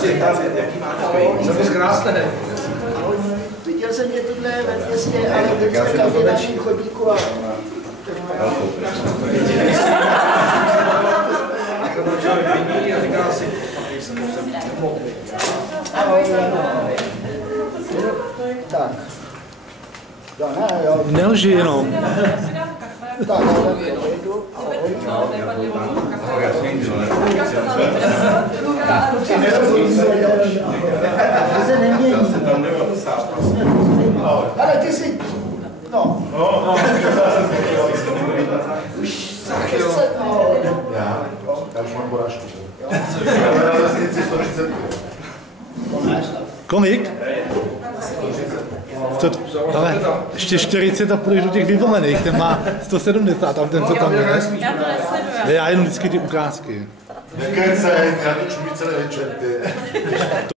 To krásné. Viděl jsem tě tuhle ve městě, ale teď jsme každý na naším chodníku a... Tak. Nelži jenom. Tak, jdu. To se nemění. Ale ty jsi... No. Už za Já už mám porážku. Já vlastně 130. Kolik? Ale ještě 40 a půjdeš do těch vyvolených, ten má 170, tam ten, co tam je. Já to nesleduju. Já jenom vždycky ty ukázky. Nekecej, já to čumí celý večer, ty.